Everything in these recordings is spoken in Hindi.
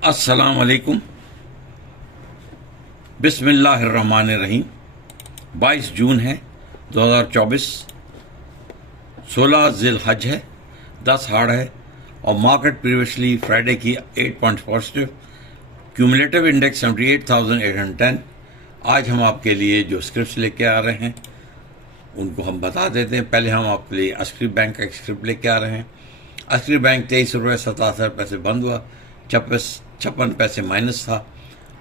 अस्सलाम वालेकुम। बिस्मिल्लाहिर्रहमानिर्रहीम। 22 जून है 2024, 16 ज़िल-हज है, 10 हाड़ है और मार्केट प्रीवियसली फ्राइडे की 8 पॉइंट्स पॉजिटिव, क्यूमुलेटिव इंडेक्स 78,810। आज हम आपके लिए जो स्क्रिप्ट्स लेके आ रहे हैं उनको हम बता देते हैं। पहले हम आपके लिए अस्क्री बैंक का एक स्क्रिप्ट लेके आ रहे हैं। अस्क्री बैंक 23 रुपये 77 पैसे बंद हुआ, 56 पैसे माइनस था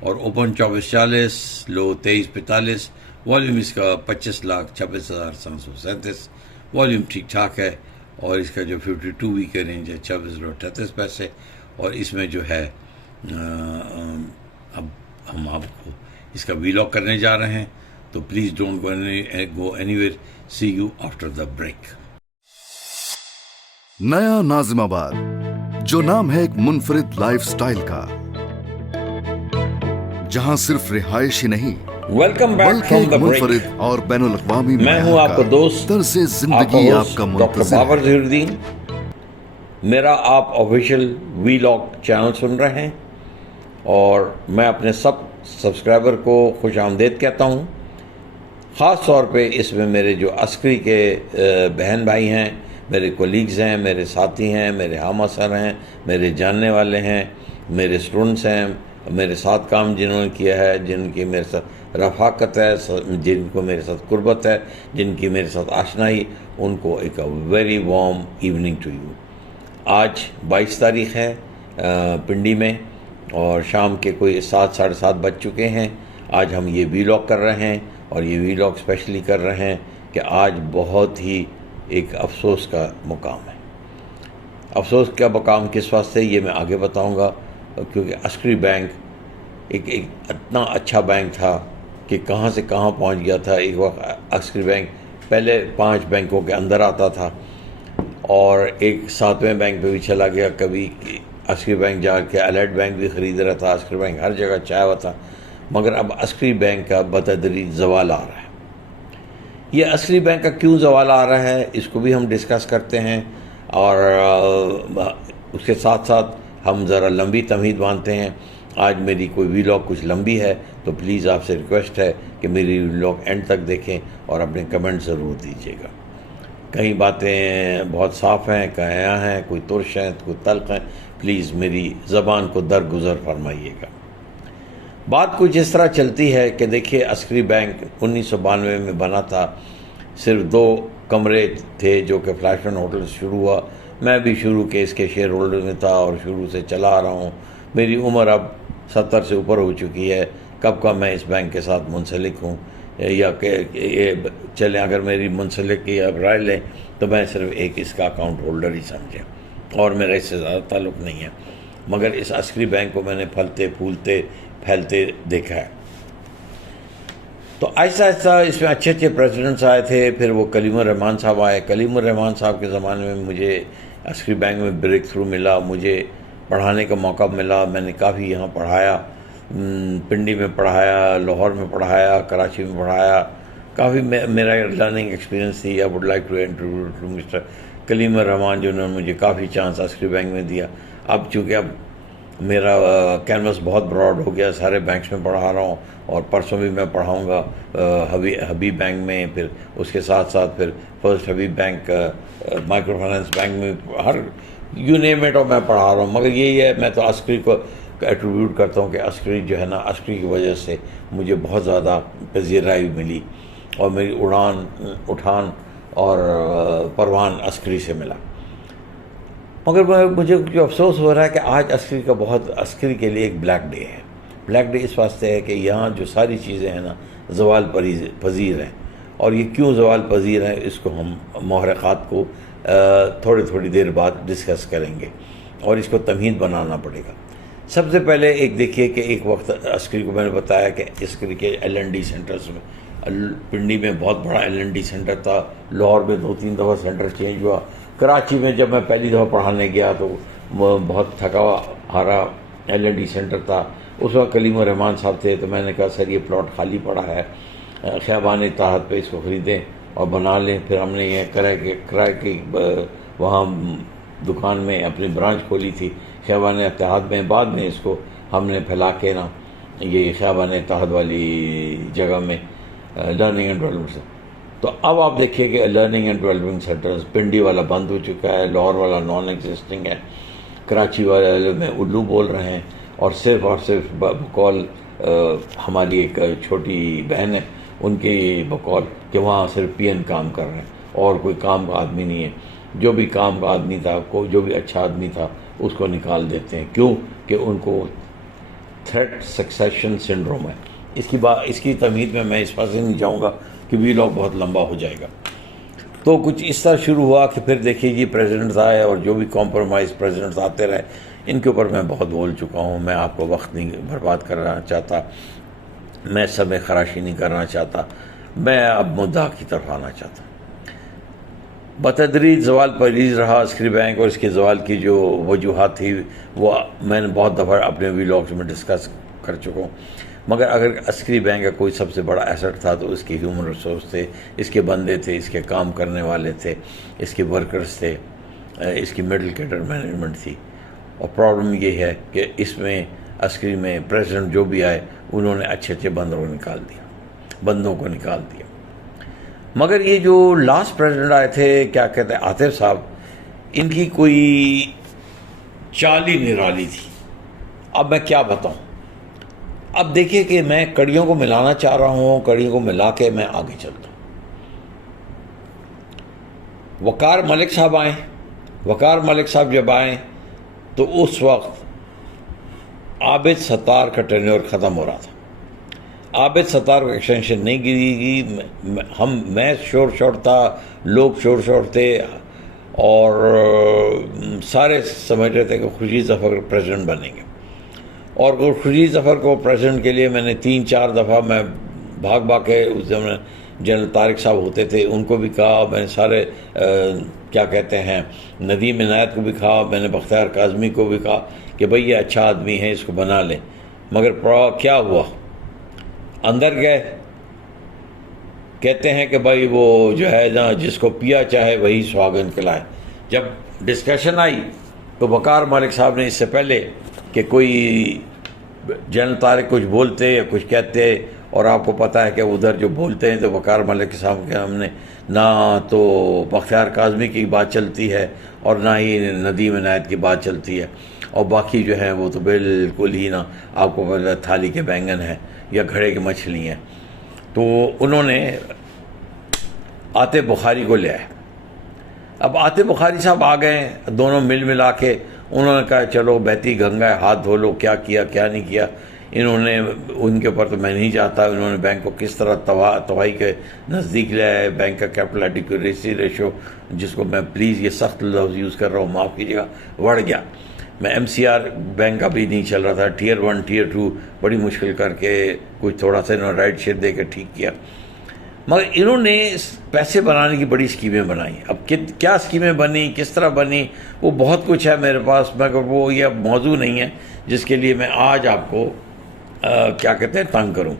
और ओपन 24.40, लो 23.45। वॉल्यूम इसका 25,26,737। वॉल्यूम ठीक ठाक है और इसका जो 52 वीक का रेंज है 26.38 पैसे। और इसमें जो है अब हम आपको इसका वीलॉग करने जा रहे हैं, तो please don't go anywhere. See you after the break. नया नाजिमाबाद, जो नाम है एक मुनफरिद लाइफस्टाइल का, जहां सिर्फ रिहायश ही नहीं वेलकम बैक बल्कि फ्रॉम एक द ब्रेक। मुनफरिद और बैनुल अक़वामी मैं हूं आपका दोस्त, तर्ज़े जिंदगी आपका होस्ट आपका डॉक्टर मुंतज़िर बाबर है। ज़हीरुद्दीन। मेरा आप ऑफिशियल वीलॉग चैनल सुन रहे हैं और मैं अपने सब सब्सक्राइबर को खुश आमदेद कहता हूं। ख़ास तौर पे इसमें मेरे जो अस्क्री के बहन भाई हैं, मेरे कोलीग्स हैं, मेरे साथी हैं, मेरे हम असर हैं, मेरे जानने वाले हैं, मेरे स्टूडेंट्स हैं, मेरे साथ काम जिन्होंने किया है, जिनकी मेरे साथ रफ़ाकत है, जिनको मेरे साथ कुर्बत है, जिनकी मेरे साथ आशनाई, उनको एक very warm evening to you. आज 22 तारीख़ है पिंडी में और शाम के कोई 7 साढ़े 7 बज चुके हैं। आज हम ये वीलॉग कर रहे हैं और ये वीलॉग स्पेशली कर रहे हैं कि आज बहुत ही एक अफसोस का मुकाम है। अफसोस का मुकाम किस वास्ते, ये मैं आगे बताऊंगा, क्योंकि अस्क्री बैंक एक इतना अच्छा बैंक था कि कहाँ से कहाँ पहुँच गया था। एक वक्त अस्क्री बैंक पहले 5 बैंकों के अंदर आता था और एक 7वें बैंक पे भी चला गया। कभी अस्क्री बैंक जाके अलाइड बैंक भी ख़रीद रहा था, अस्क्री बैंक हर जगह छाया हुआ था। मगर अब अस्क्री बैंक का बतदरीज ज़वाल आ रहा है। ये अस्क्री बैंक का क्यों ज़वाल आ रहा है, इसको भी हम डिस्कस करते हैं और उसके साथ साथ हम ज़रा लंबी तमहीद बांधते हैं। आज मेरी कोई वीलॉग कुछ लंबी है तो प्लीज़ आपसे रिक्वेस्ट है कि मेरी वीलॉग एंड तक देखें और अपने कमेंट ज़रूर दीजिएगा। कई बातें बहुत साफ़ हैं, कहीं हैं, कोई तुर्श हैं, कोई तल्ख हैं। प्लीज़ मेरी ज़बान को दरगुज़र फरमाइएगा। बात कुछ इस तरह चलती है कि देखिए, अस्क्री बैंक 1992 में बना था। सिर्फ 2 कमरे थे जो कि फ्लैशमैन होटल से शुरू हुआ। मैं भी शुरू के इसके शेयर होल्डर में था और शुरू से चला आ रहा हूँ। मेरी उम्र अब 70 से ऊपर हो चुकी है। कब का मैं इस बैंक के साथ मुंसलिक हूँ या कि चलें, अगर मेरी मुंसलिक की अब राय लें तो मैं सिर्फ एक इसका अकाउंट होल्डर ही समझें और मेरा इससे ज़्यादा ताल्लुक़ नहीं है। मगर इस अस्क्री बैंक को मैंने फलते फूलते फैलते देखा है। तो आहिस्ता आहिस्ता इसमें अच्छे अच्छे प्रेसिडेंट्स आए थे। फिर वो कलीमुर रहमान साहब आए। कलीमुर रहमान साहब के ज़माने में मुझे अस्क्री बैंक में ब्रेक थ्रू मिला, मुझे पढ़ाने का मौका मिला। मैंने काफ़ी यहाँ पढ़ाया, पिंडी में पढ़ाया, लाहौर में पढ़ाया, कराची में पढ़ाया। काफ़ी मेरा लर्निंग एक्सपीरियंस थी। I would like to introduce to mister Kalimur Rahman, जिन्होंने मुझे काफ़ी चांस अस्क्री बैंक में दिया। अब चूँकि अब मेरा कैनवस बहुत ब्रॉड हो गया, सारे बैंक्स में पढ़ा रहा हूँ और परसों भी मैं पढ़ाऊँगा हबीब बैंक में, फिर उसके साथ साथ फिर फर्स्ट हबीब बैंक, माइक्रो फाइनेंस बैंक में, हर यू नेम इट और मैं पढ़ा रहा हूँ। मगर यही है, मैं तो अस्क्री को एट्रीब्यूट करता हूँ कि अस्क्री जो है ना, अस्क्री की वजह से मुझे बहुत ज़्यादा पजीराई मिली और मेरी उठान और परवान अस्क्री से मिला। मगर मुझे जो अफसोस हो रहा है कि आज अस्क्री का अस्क्री के लिए एक ब्लैक डे है। ब्लैक डे इस वास्ते है कि यहाँ जो सारी चीज़ें हैं ना, ज़वाल पज़ीर हैं। और ये क्यों ज़वाल पज़ीर हैं, इसको हम महरक़ात को थोड़ी देर बाद डिस्कस करेंगे और इसको तमहीद बनाना पड़ेगा। सबसे पहले एक देखिए कि एक वक्त अस्क्री को मैंने बताया कि अस्क्री के L&D सेंटर्स में, पिंडी में बहुत बड़ा L&D सेंटर था, लाहौर में 2-3 दफ़ा सेंटर चेंज हुआ। कराची में जब मैं पहली दफ़ा पढ़ाने गया तो बहुत थका हारा L&D सेंटर था। उस वक्त कलीमुर रहमान साहब थे, तो मैंने कहा सर ये प्लॉट खाली पड़ा है, ख़याबान ताहत पे इसको ख़रीदें और बना लें। फिर हमने ये किराए के वहाँ दुकान में अपनी ब्रांच खोली थी ख़ियाबान इत्तेहाद में। बाद में इसको हमने फैला के ना ये ख़ियाबान इत्तेहाद वाली जगह में लर्निंग एंड डेवलपमेंट सेंटर। तो अब आप देखिए कि लर्निंग एंड डेवलपमेंट सेंटर्स, पिंडी वाला बंद हो चुका है, लाहौर वाला नॉन एग्जिस्टिंग है, कराची वाले में उर्दू बोल रहे हैं, और सिर्फ बकौल हमारी एक छोटी बहन है उनके बकौल कि वहाँ सिर्फ पीएन काम कर रहे हैं और कोई काम का आदमी नहीं है। जो भी काम का आदमी था, जो भी अच्छा आदमी था, उसको निकाल देते हैं। क्यों? कि उनको थ्रेट सक्सेशन सिंड्रोम है। इसकी तमीद में मैं इस पास नहीं जाऊँगा कि वीलॉग बहुत लंबा हो जाएगा। तो कुछ इस तरह शुरू हुआ कि फिर देखिए जी प्रेसिडेंट्स आए और जो भी कॉम्प्रोमाइज़ प्रेसिडेंट्स आते रहे, इनके ऊपर मैं बहुत बोल चुका हूँ। मैं आपको वक्त नहीं बर्बाद करना चाहता, मैं समय खराशी नहीं करना चाहता, मैं अब मुद्दा की तरफ आना चाहता। बतदरीज जवाल परीज रहा अस्करी बैंक, और इसके जवाल की जो वजूहात थी वो मैंने बहुत दफ़ा अपने वीलॉग्स में डिस्कस कर चुका हूँ। मगर अगर अस्करी बैंक का कोई सबसे बड़ा एसेट था तो इसके ह्यूमन रिसोर्स थे, इसके बंदे थे, इसके काम करने वाले थे, इसके वर्कर्स थे, इसकी मिडिल कैडर मैनेजमेंट थी। और प्रॉब्लम ये है कि इसमें अस्करी में प्रेसिडेंट जो भी आए उन्होंने अच्छे बंदों को निकाल दिया। मगर ये जो लास्ट प्रेसिडेंट आए थे, क्या कहते हैं, आतिफ साहब, इनकी कोई चाल ही निराली थी। अब मैं क्या बताऊं। अब देखिए कि मैं कड़ियों को मिलाना चाह रहा हूं, कड़ियों को मिला के मैं आगे चलता हूं। वकार मलिक साहब आए। वकार मलिक साहब जब आए तो उस वक्त आबिद सत्तार का टेन्योर ख़त्म हो रहा था। आबिद सत्तार को एक्सटेंशन नहीं गिरी। मैं शोर था, लोग शोर थे, और सारे समझ रहे थे कि खुर्शीद ज़फ़र प्रेसिडेंट बनेंगे। और खुर्शीद ज़फ़र को प्रेसिडेंट के लिए मैंने 3-4 दफ़ा मैं भाग के, उस समय जनरल तारिक साहब होते थे, उनको भी कहा। मैंने सारे क्या कहते हैं, नदीम इनायत को भी कहा, मैंने बख्तियार काज़मी को भी कहा कि भाई ये अच्छा आदमी है, इसको बना लें। मगर क्या हुआ, अंदर गए, कहते हैं कि भाई वो जो है ना, जिसको पिया चाहे वही सुहागन खिलाए। जब डिस्कशन आई तो वकार मलिक साहब ने इससे पहले कि कोई जनरल तारिक कुछ बोलते या कुछ कहते, और आपको पता है कि उधर जो बोलते हैं तो वकार मलिक साहब के हमने ना तो बख्तियार काज़मी की बात चलती है और ना ही नदीम इनायत की बात चलती है, और बाकी जो है वो तो बिल्कुल ही ना, आपको पता थाली के बैंगन है या घड़े की मछली हैं। तो उन्होंने आतिफ बुखारी को ले आए। अब आतिफ बुखारी साहब आ गए, दोनों मिला के उन्होंने कहा चलो बहती गंगा हाथ धो लो, क्या किया क्या नहीं किया। इन्होंने, उनके ऊपर तो मैं नहीं चाहता, इन्होंने बैंक को किस तरह तबाही के नज़दीक ले आए। बैंक का कैपिटल एडिक्वेसी रेशो, जिसको मैं प्लीज़ ये सख्त लफ्ज़ यूज़ कर रहा हूँ, माफ़ कीजिएगा, बढ़ गया। मैं MCR बैंक का भी नहीं चल रहा था, Tier 1 Tier 2 बड़ी मुश्किल करके कुछ थोड़ा सा इन्होंने राइट शेयर दे कर ठीक किया। मगर इन्होंने पैसे बनाने की बड़ी स्कीमें बनाई। अब क्या स्कीमें बनी, किस तरह बनी, वो बहुत कुछ है मेरे पास, मगर वो ये मौजू नहीं है जिसके लिए मैं आज आपको क्या कहते हैं तंग करूं।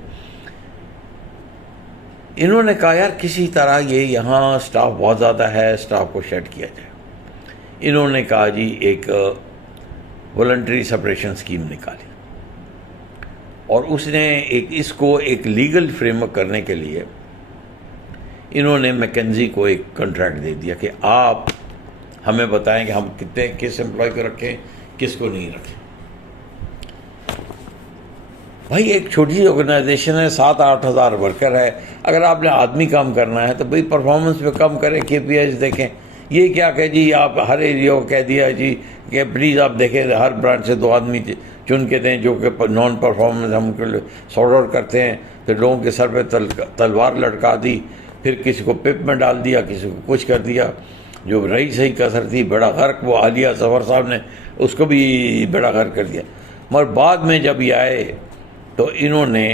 इन्होंने कहा यार किसी तरह ये यहाँ स्टाफ बहुत ज़्यादा है, स्टाफ को शेड किया जाए। इन्होंने कहा जी एक वॉलंटरी सेपरेशन स्कीम निकाली, और उसने इसको एक लीगल फ्रेमवर्क करने के लिए इन्होंने मैकेंजी को एक कॉन्ट्रैक्ट दे दिया कि आप हमें बताएं कि हम किस एम्प्लॉय को रखें, किसको नहीं रखें। भाई एक छोटी सी ऑर्गेनाइजेशन है, 7-8 हज़ार वर्कर है। अगर आपने आदमी काम करना है तो भाई परफॉर्मेंस पे कम करें, KPIs देखें। ये क्या कह जी, आप हर एरिया को कह दिया जी कि प्लीज़ आप देखें हर ब्रांच से 2 आदमी चुन के दें जो कि नॉन परफॉर्मेंस हम सॉर्ट आउट करते हैं। फिर लोगों के सर पे तलवार लटका दी, फिर किसी को पिप में डाल दिया, किसी को कुछ कर दिया। जो रही सही कसर थी, बड़ा गर्क, वो आलिया सफर साहब ने उसको भी बड़ा गर्क कर दिया। मगर बाद में जब ये आए तो इन्होंने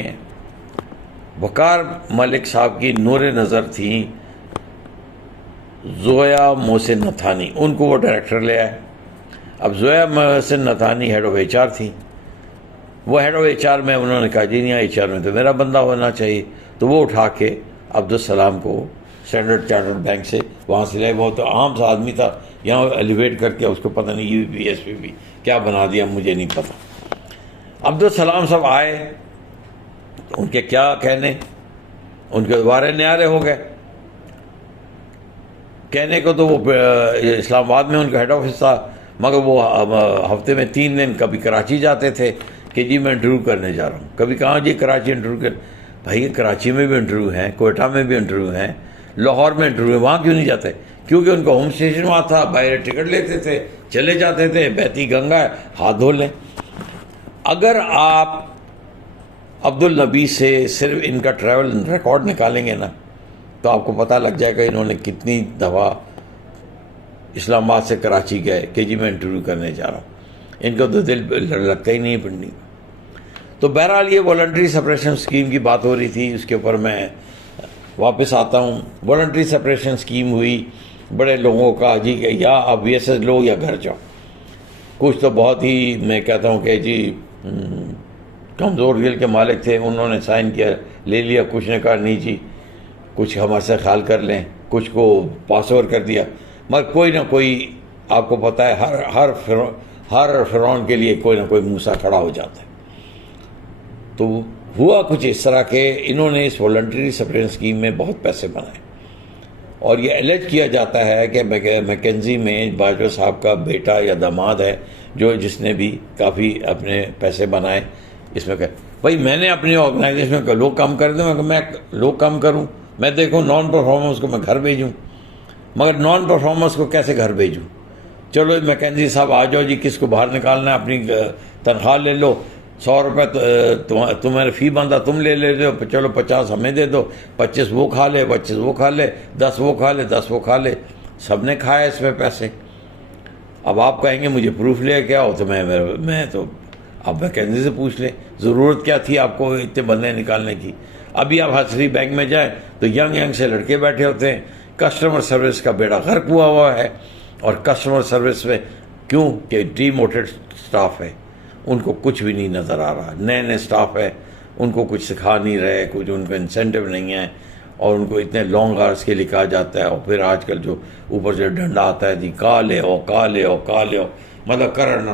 वकार मलिक साहब की नूर नज़र थी जोया मोहसिन नथानी, उनको वो डायरेक्टर ले आए। अब Zoya Mohsin Nathani head of HR थी। वो हेड ऑफ HR में उन्होंने कहा जी नहीं, HR में तो मेरा बंदा होना चाहिए। तो वो उठा के अब्दुल सलाम को स्टैंडर्ड चार्टर्ड बैंक से वहाँ से लाए। वो तो आम सा आदमी था, यहाँ एलिवेट करके उसको पता नहीं यूपी एसपीपी क्या बना दिया, मुझे नहीं पता। अब्दुल सलाम साहब आए, उनके क्या कहने, उनके दोबारा न्यारे हो गए। कहने को तो वो इस्लामाबाद में उनका हेड ऑफिस था, मगर वो हफ्ते में 3 दिन कभी कराची जाते थे कि जी मैं इंटरव्यू करने जा रहा हूँ, कभी कहाँ जी कराची इंटरव्यू कर। भाई कराची में भी इंटरव्यू हैं, कोयटा में भी इंटरव्यू हैं, लाहौर में इंटरव्यू है, वहाँ क्यों नहीं जाते? क्योंकि उनका होम स्टेशन वहाँ था, बाहर टिकट लेते थे, चले जाते थे, बहती गंगा है, हाथ धो लें। अगर आप अब्दुल नबी से सिर्फ इनका ट्रैवल रिकॉर्ड निकालेंगे ना, तो आपको पता लग जाएगा इन्होंने कितनी दफ़ा इस्लामाबाद से कराची गए कि जी मैं इंटरव्यू करने जा रहा हूँ। इनका तो दिल लगता ही नहीं पिंडी। तो बहरहाल ये वॉलंटरी सेपरेशन स्कीम की बात हो रही थी, उसके ऊपर मैं वापस आता हूँ। वॉलंटरी सेपरेशन स्कीम हुई, बड़े लोगों का जी या आप VSS लो या घर जाओ। कुछ तो बहुत ही मैं कहता हूँ कि जी कमज़ोर दिल के मालिक थे, उन्होंने साइन किया, ले लिया। कुछ ने कहा नहीं जी कुछ हमारे से ख्याल कर लें, कुछ को पास ओवर कर दिया। मगर कोई ना कोई, आपको पता है हर फिरौन के लिए कोई ना कोई मूसा खड़ा हो जाता है। तो हुआ कुछ इस तरह के, इन्होंने इस वॉलंटरी सेपरेशन स्कीम में बहुत पैसे बनाए और ये एलिज किया जाता है कि मैकेंजी में बाजवा साहब का बेटा या दामाद है जिसने भी काफ़ी अपने पैसे बनाए इसमें। भाई मैंने अपनी ऑर्गेनाइजेशन में लोग काम कर दें, मैं लोग काम करूं, मैं देखूं नॉन परफॉर्मर्स को मैं घर भेजूं, मगर नॉन परफॉर्मर्स को कैसे घर भेजूं? चलो मैकेंजी साहब आ जाओ जी, किसको बाहर निकालना है, अपनी तनख्वाह ले लो, 100 रुपये तुम्हारे फ़ी बंदा तुम ले दो, चलो 50 हमें दे दो, 25 वो खा ले, 25 वो खा ले, 10 वो खा ले, 10 वो खा ले। सब ने खाया इसमें पैसे। अब आप कहेंगे मुझे प्रूफ ले क्या हो, तो मैं तो आप मैकेंजी से पूछ लें, ज़रूरत क्या थी आपको इतने बंदे निकालने की? अभी आप हसरी बैंक में जाएं तो यंग से लड़के बैठे होते हैं, कस्टमर सर्विस का बेड़ा गर्क हुआ है। और कस्टमर सर्विस में क्यों कि डीमोटिवेटेड स्टाफ है, उनको कुछ भी नहीं नज़र आ रहा। नए स्टाफ है, उनको कुछ सिखा नहीं रहे, कुछ उनको इंसेंटिव नहीं है और उनको इतने लॉन्ग आवर्स के लिए कहा जाता है। और फिर आजकल जो ऊपर से डंडा आता है जी का ले हो, मतलब करंट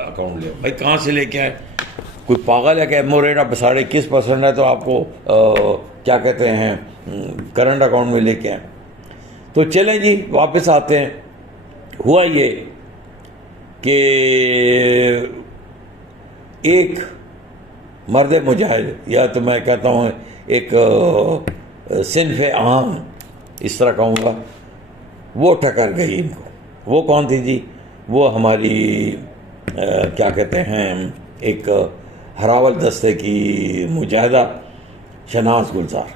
अकाउंट ले। भाई कहाँ से लेके आए? कोई पागल है कि एमोरेट आप 21% है तो आपको क्या कहते हैं करंट अकाउंट में लेके आए? तो चलें जी वापस आते हैं। हुआ ये कि एक मर्द मुजाहिद, या तो मैं कहता हूँ एक सिन्फ आम, इस तरह कहूँगा, वो टकर गई इनको। वो कौन थी जी? वो हमारी क्या कहते हैं एक हरावल दस्ते की मुजाहिदा शनाज गुलजार।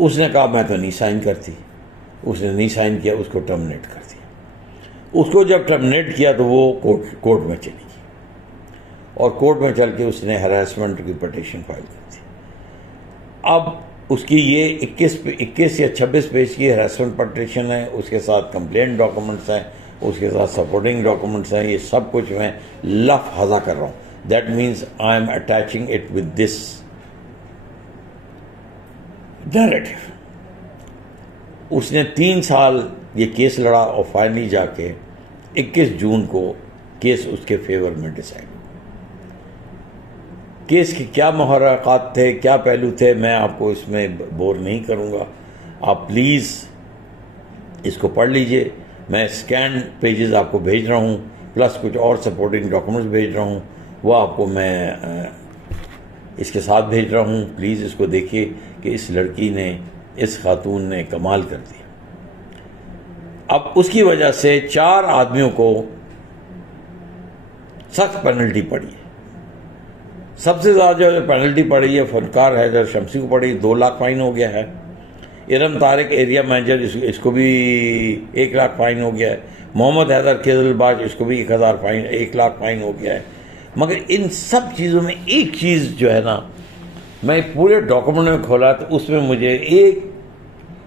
उसने कहा मैं तो नहीं साइन करती, उसने नहीं साइन किया, उसको टर्मिनेट कर दिया। उसको जब टर्मिनेट किया तो वो कोर्ट में चली गई और कोर्ट में चल के उसने हरासमेंट की पिटीशन फाइल कर दी। अब उसकी ये 21 या 26 पेज की हरासमेंट पिटीशन है, उसके साथ कंप्लेंट डॉक्यूमेंट्स हैं, उसके साथ सपोर्टिंग डॉक्यूमेंट्स हैं। ये सब कुछ मैं लफ्ज़ा कर रहा हूँ। That means I am attaching it with this narrative. उसने 3 साल ये केस लड़ा और फाइनली जाके 21 जून को केस उसके फेवर में डिसाइड। केस के क्या मुहर्रकात थे, क्या पहलू थे, मैं आपको इसमें बोर नहीं करूँगा। आप प्लीज़ इसको पढ़ लीजिए। मैं स्कैन पेजेस आपको भेज रहा हूँ, प्लस कुछ और सपोर्टिंग डॉक्यूमेंट्स भेज रहा हूँ, वो आपको मैं इसके साथ भेज रहा हूँ। प्लीज़ इसको देखिए कि इस लड़की ने, इस खातून ने कमाल कर दिया। अब उसकी वजह से 4 आदमियों को सख्त पेनल्टी पड़ी है। सबसे ज़्यादा जो पेनल्टी पड़ी है फनकार हैदर शमसी को पड़ी, 2 लाख फाइन हो गया है। इरम तारिक एरिया मैनेजर, इसको भी 1 लाख फाइन हो गया है। मोहम्मद हैदर केजलबाज, इसको भी 1 लाख फाइन हो गया है। मगर इन सब चीज़ों में एक चीज़ जो है ना, मैं पूरे डॉक्यूमेंट में खोला तो उसमें मुझे एक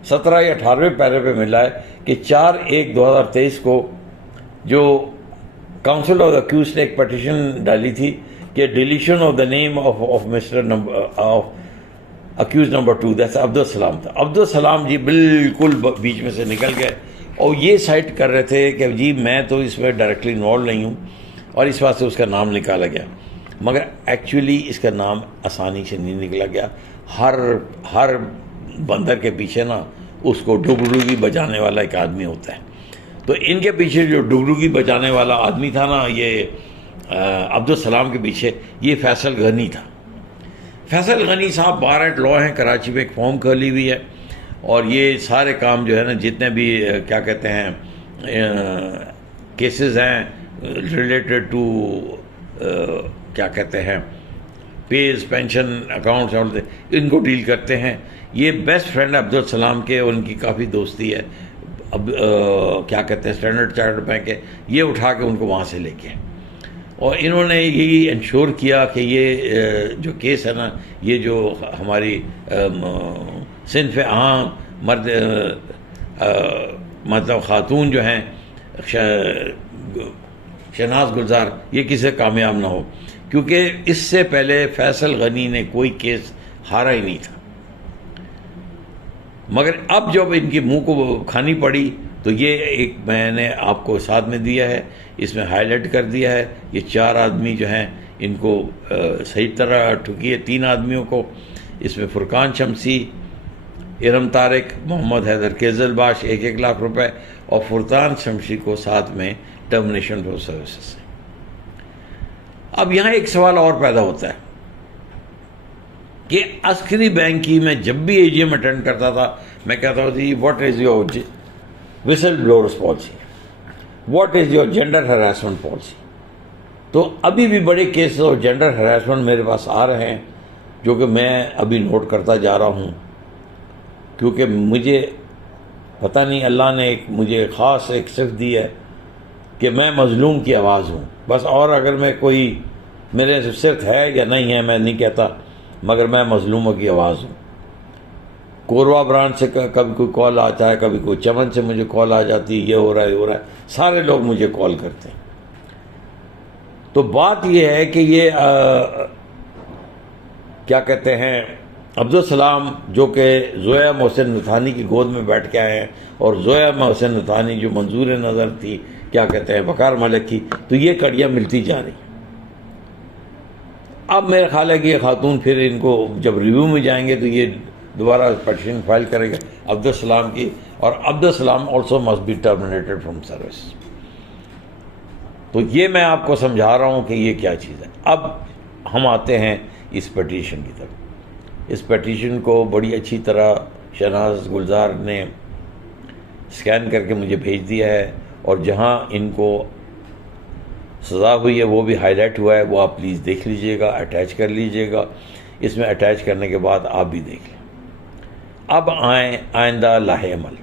17 या 18वें पैरे पे मिला है कि 4/1/2023 को जो काउंसिल ऑफ अक्यूज ने एक पटिशन डाली थी कि deletion of the name of mister of accused number 2, that's Abdul Salam था। अब्दुल सलाम जी बिल्कुल बीच में से निकल गए और ये साइट कर रहे थे कि जी मैं तो इसमें डायरेक्टली इन्वॉल्व नहीं हूँ, और इस बात से उसका नाम निकाला गया। मगर एक्चुअली इसका नाम आसानी से नहीं निकला गया। हर बंदर के पीछे ना उसको डुगडुगी बजाने वाला एक आदमी होता है। तो इनके पीछे जो डुगडुगी बजाने वाला आदमी था ना, ये अब्दुल सलाम के पीछे ये फैसल गनी था। फैसल गनी साहब बार एट लॉ हैं, कराची में एक फॉर्म खोली हुई है, और ये सारे काम जो है ना, जितने भी क्या कहते हैं केसेस हैं रिलेटेड टू क्या कहते हैं पेज, पेंशन, अकाउंट्स और इनको डील करते हैं। ये बेस्ट फ्रेंड अब्दुल सलाम के, उनकी काफ़ी दोस्ती है। अब क्या कहते हैं स्टैंडर्ड चार्टर्ड बैंक के, ये उठा के उनको वहाँ से लेके, और इन्होंने यही इंश्योर किया कि ये जो केस है ना, ये जो हमारी सिंफ आम मर्द मतलब खातून जो हैं शहनाज गुलजार, ये किसी कामयाब ना हो, क्योंकि इससे पहले फैसल गनी ने कोई केस हारा ही नहीं था। मगर अब जब इनकी मुंह को खानी पड़ी तो ये एक मैंने आपको साथ में दिया है, इसमें हाईलाइट कर दिया है। ये 4 आदमी जो हैं इनको सही तरह ठुकी है, 3 आदमियों को। इसमें फुरकान शमसी, इरम तारिक, मोहम्मद हैदर केजलबाश 1-1 लाख रुपए, और फुरकान शमसी को साथ में टर्मिनेशन फॉर सर्विसेज। अब यहाँ एक सवाल और पैदा होता है कि अस्करी बैंक की मैं जब भी एजीएम अटेंड करता था, मैं कहता था जी what is your whistle blowers policy, what is your gender harassment policy. तो अभी भी बड़े केसेस ऑफ जेंडर हरासमेंट मेरे पास आ रहे हैं, जो कि मैं अभी नोट करता जा रहा हूँ, क्योंकि मुझे पता नहीं अल्लाह ने मुझे ख़ास एक सिर्फ दी है कि मैं मजलूम की आवाज़ हूँ बस। और अगर मैं कोई मेरे सिर्फ है या नहीं है मैं नहीं कहता, मगर मैं मजलूमों की आवाज़ हूँ। कोरवा ब्रांच से कभी कोई कॉल आता है, कभी कोई चमन से मुझे कॉल आ जाती है, ये हो रहा है, ये हो रहा है, सारे लोग मुझे कॉल करते हैं। तो बात ये है कि ये क्या कहते हैं अब्दुल सलाम, जो कि ज़ोया मोहसिन नथानी की गोद में बैठ के आए हैं, और ज़ोया मोहसिन नथानी जो मंजूर नज़र थी क्या कहते हैं वकार मलिक की, तो ये कड़ियाँ मिलती जा रही। अब मेरा ख्याल है कि ये खातून फिर इनको जब रिव्यू में जाएंगे तो ये दोबारा पटिशन फाइल करेगा अब्दुल सलाम की, और Abdul Salam also must be terminated from service. तो ये मैं आपको समझा रहा हूँ कि ये क्या चीज़ है। अब हम आते हैं इस पटिशन की तरफ। इस पटिशन को बड़ी अच्छी तरह शहनाज गुलजार ने स्कैन करके मुझे भेज दिया है, और जहाँ इनको सज़ा हुई है वो भी हाईलाइट हुआ है, वो आप प्लीज़ देख लीजिएगा, अटैच कर लीजिएगा। इसमें अटैच करने के बाद आप भी देख लें। अब आए आइंदा लाहे अमल।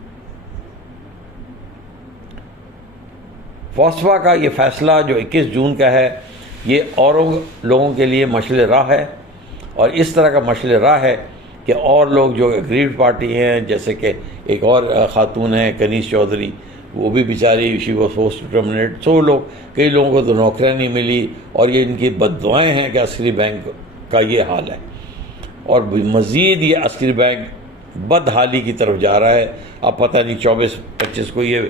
फॉस्फा का ये फैसला जो 21 जून का है, ये औरों लोगों के लिए मशले राह है, और इस तरह का मशले राह है कि और लोग जो एग्रीड पार्टी हैं, जैसे कि एक और खातून है कनीस चौधरी, वो भी बेचारी she was forced to terminate. 100 लोग, कई लोगों को तो नौकरियाँ नहीं मिली, और ये इनकी बद्दुआएं हैं कि अस्करी बैंक का ये हाल है, और मज़ीद ये अस्करी बैंक बदहाली की तरफ जा रहा है। अब पता नहीं 24-25 को ये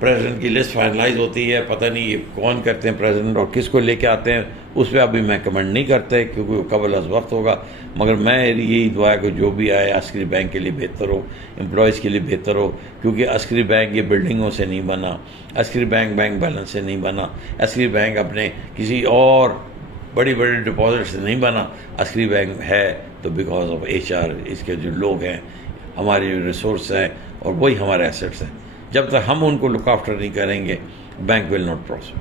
प्रेसिडेंट की लिस्ट फाइनलाइज होती है, पता नहीं ये कौन करते हैं प्रेसिडेंट और किसको लेके आते हैं, उस पर अभी मैं कमेंट नहीं करते क्योंकि वो कबल अज़ वक्त होगा। मगर मैं यही दुआ है कि जो भी आए अस्करी बैंक के लिए बेहतर हो, एम्प्लॉयज़ के लिए बेहतर हो, क्योंकि अस्करी बैंक ये बिल्डिंगों से नहीं बना, अस्करी बैंक बैंक बैलेंस से नहीं बना, अस्करी बैंक अपने किसी और बड़ी बड़ी डिपॉजिट से नहीं बना। अस्करी बैंक है तो बिकॉज ऑफ HR, इसके जो लोग हैं, हमारे जो रिसोर्स हैं, और वही हमारे एसेट्स हैं। जब तक हम उनको लुक आफ्टर नहीं करेंगे, bank will not prosper.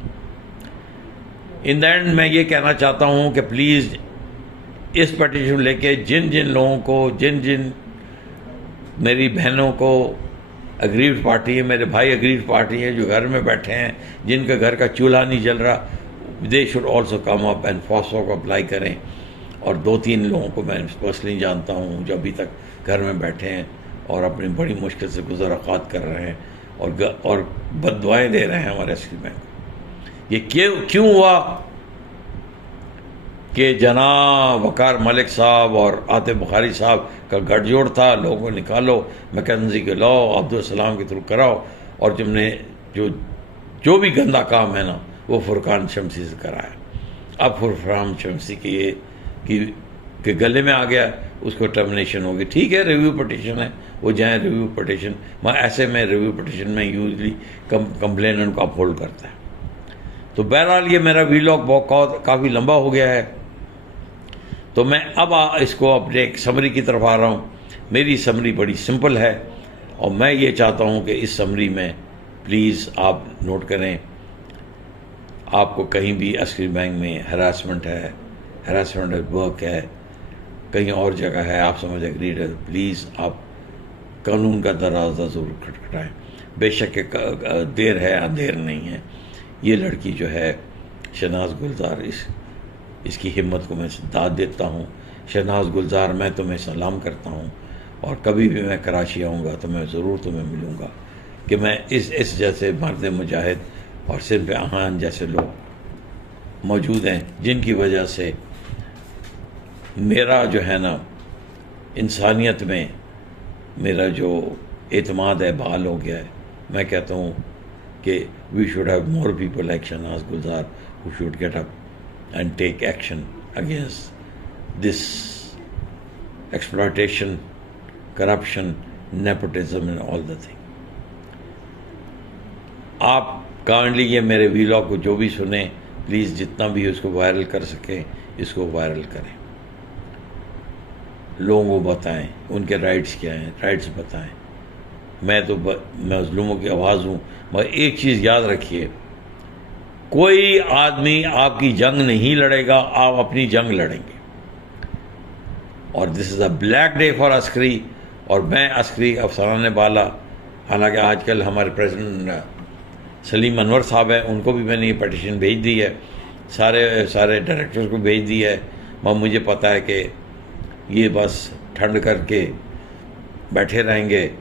In the end मैं ये कहना चाहता हूँ कि प्लीज़ इस पटिशन लेके जिन जिन लोगों को, जिन जिन मेरी बहनों को अग्रीड पार्टी है, मेरे भाई अग्रीड पार्टी है, जो घर में बैठे हैं, जिनका घर का चूल्हा नहीं जल रहा, they should also come up and phospho को अप्लाई करें। और 2-3 लोगों को मैं पर्सनली जानता हूँ जो अभी तक घर में बैठे हैं और अपनी बड़ी मुश्किल से गुज़र औक़ात कर रहे हैं, और बद्दुआएं दे रहे हैं हमारे अस्करी बैंक को। ये क्यों हुआ कि जनाब वकार मलिक साहब और आतिफ बुखारी साहब का गठजोड़ था, लोगों को निकालो, मैकेंजी के लाओ, अब्दुल सलाम के थ्रू कराओ, और तुमने जो भी गंदा काम है ना वो फुरकान शमसी से कराया। अब फुरकान शमसी के गले में आ गया, उसको टर्मिनेशन होगी। ठीक है, रिव्यू पटिशन है, वो जाए रिव्यू पटिशन। ऐसे में रिव्यू पटिशन में यूजली कंप्लेनेंट को अपहोल्ड करता है। तो बहरहाल ये मेरा वीलॉग बहुत काफ़ी लंबा हो गया है, तो मैं अब इसको अपने एक समरी की तरफ आ रहा हूँ। मेरी समरी बड़ी सिंपल है और मैं ये चाहता हूँ कि इस समरी में प्लीज़ आप नोट करें, आपको कहीं भी अस्करी बैंक में हरासमेंट एट वर्क है, कहीं और जगह है, आप समझ एग्रीड है, प्लीज़ आप कानून का दरवाज़ा ज़रूर खटखटाएं। बेशक देर है अंधेर नहीं है। ये लड़की जो है शहनाज गुलजार, इसकी हिम्मत को मैं दाद देता हूँ। शहनाज गुलजार, मैं तुम्हें सलाम करता हूँ और कभी भी मैं कराची आऊँगा तो मैं ज़रूर तुम्हें मिलूँगा कि मैं इस जैसे मर्द मुजाहिद और सिर्फ आहान जैसे लोग मौजूद हैं जिनकी वजह से मेरा जो है ना इंसानियत में मेरा जो एतमाद है बहाल हो गया है। मैं कहता हूँ कि we should have more people like Shehnaz Gulzar who should get up and take action against this exploitation, corruption, nepotism and all the thing. आप काइंडली ये मेरे वीलॉग को जो भी सुने, प्लीज़ जितना भी उसको वायरल कर सकें इसको वायरल करें, लोगों को बताएं उनके राइट्स क्या हैं, राइट्स बताएं। मैं तो मज़लूमों की आवाज़ हूँ, मगर एक चीज़ याद रखिए, कोई आदमी आपकी जंग नहीं लड़ेगा, आप अपनी जंग लड़ेंगे। और this is a black day for Askari. और मैं अस्करी अफसरान बाला, हालांकि आजकल हमारे प्रेसिडेंट सलीम अनवर साहब हैं, उनको भी मैंने ये पटिशन भेज दी है, सारे डायरेक्टर्स को भेज दी है। मगर मुझे पता है कि ये बस ठंड करके बैठे रहेंगे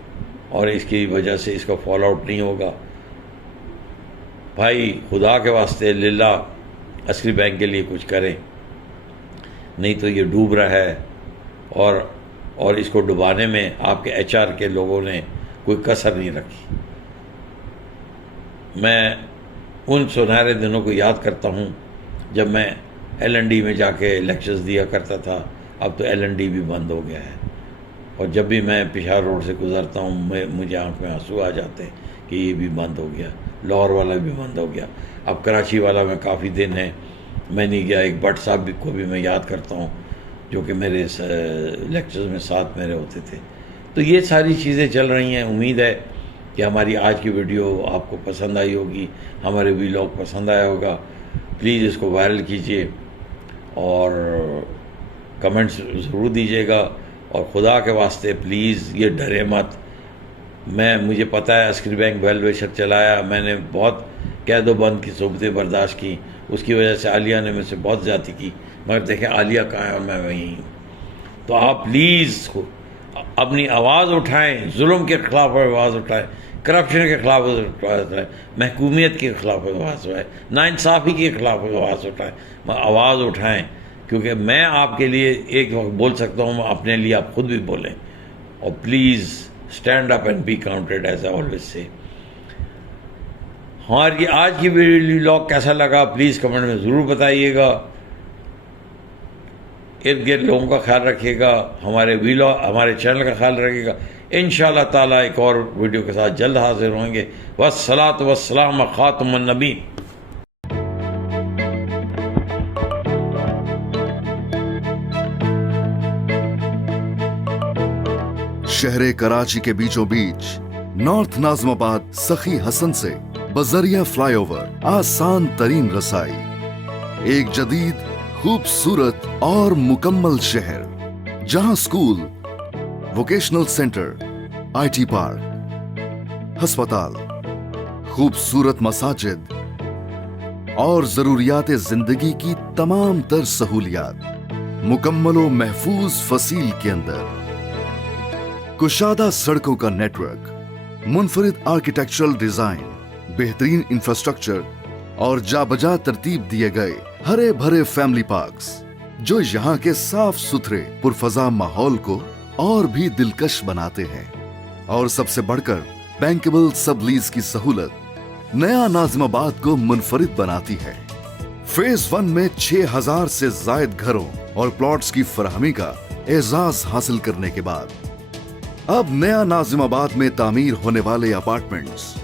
और इसकी वजह से इसका फॉल आउट नहीं होगा। भाई खुदा के वास्ते लिल्ला अस्करी बैंक के लिए कुछ करें, नहीं तो ये डूब रहा है और इसको डुबाने में आपके HR के लोगों ने कोई कसर नहीं रखी। मैं उन सुनहरे दिनों को याद करता हूँ जब मैं LND में जाके लेक्चर्स दिया करता था। अब तो LND भी बंद हो गया है और जब भी मैं पिशावर रोड से गुज़रता हूँ मुझे आँख में आंसू आ जाते हैं कि ये भी बंद हो गया, लाहौर वाला भी बंद हो गया। अब कराची वाला में काफ़ी दिन है मैं नहीं गया। एक भट्ट साहब को भी मैं याद करता हूँ जो कि मेरे लेक्चर्स में साथ मेरे होते थे। तो ये सारी चीज़ें चल रही हैं। उम्मीद है कि हमारी आज की वीडियो आपको पसंद आई होगी, हमारे वीलॉग पसंद आया होगा। प्लीज़ इसको वायरल कीजिए और कमेंट्स ज़रूर दीजिएगा। और खुदा के वास्ते प्लीज़ ये डरे मत। मुझे पता है अस्करी बैंक वेल विशर चलाया, मैंने बहुत कैद बंद की सोबतें बर्दाश्त की, उसकी वजह से आलिया ने मुझसे बहुत ज़्यादती की, मगर देखें आलिया कहाँ है और मैं वहीं हूँ। तो आप प्लीज़ अपनी आवाज़ उठाएं, जुल्म के ख़िलाफ़ आवाज़ उठाएं, करप्शन के ख़िलाफ़ आवाज़ उठाएं, महकूमियत के ख़िलाफ़ आवाज़ उठाएं, नाइंसाफ़ी के ख़िलाफ़ आवाज़ उठाएं, आवाज़ उठाएं। क्योंकि मैं आपके लिए एक वक्त बोल सकता हूँ, अपने लिए आप खुद भी बोलें। और please stand up and be counted as I always say. हमारी आज की व्लॉग कैसा लगा प्लीज़ कमेंट में ज़रूर बताइएगा। इर्द गिर्द लोगों का ख्याल रखिएगा, हमारे चैनल का ख्याल रखिएगा। इंशाअल्लाह ताला एक और वीडियो के साथ जल्द हाजिर होंगे। वस्सलातु वस्सलाम खातमुन नबीय्यीन। शहरे कराची के बीचों बीच नॉर्थ नाज़िमाबाद सखी हसन से बजरिया फ्लाईओवर आसान तरीन रसाई, एक जदीद खूबसूरत और मुकम्मल शहर जहां school, vocational centre, IT park, अस्पताल, खूबसूरत मसाजिद और जरूरियात जिंदगी की तमाम तर सहूलियात मुकम्मल व महफूज फसील के अंदर। कुशादा सड़कों का नेटवर्क, मुनफरिद आर्किटेक्चरल डिजाइन, बेहतरीन इंफ्रास्ट्रक्चर और जाबजा तरतीब दिए गए हरे भरे फैमिली पार्क्स जो यहाँ के साफ सुथरे पुरफजा माहौल को और भी दिलकश बनाते हैं। और सबसे बढ़कर बैंकेबल सब लीज की सहूलत नया नाजिमाबाद को मुनफरिद बनाती है। फेज 1 में 6000 से जायद घरों और प्लॉट्स की फराहमी का एजाज हासिल करने के बाद अब नया नाजिमाबाद में तामीर होने वाले apartments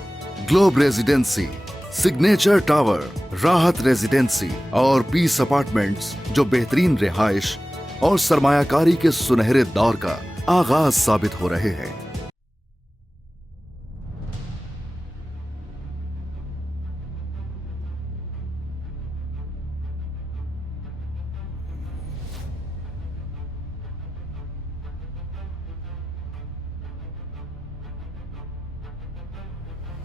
globe residency, signature tower, राहत रेजिडेंसी और पीस अपार्टमेंट्स जो बेहतरीन रिहाइश और सरमायाकारी के सुनहरे दौर का आगाज साबित हो रहे हैं।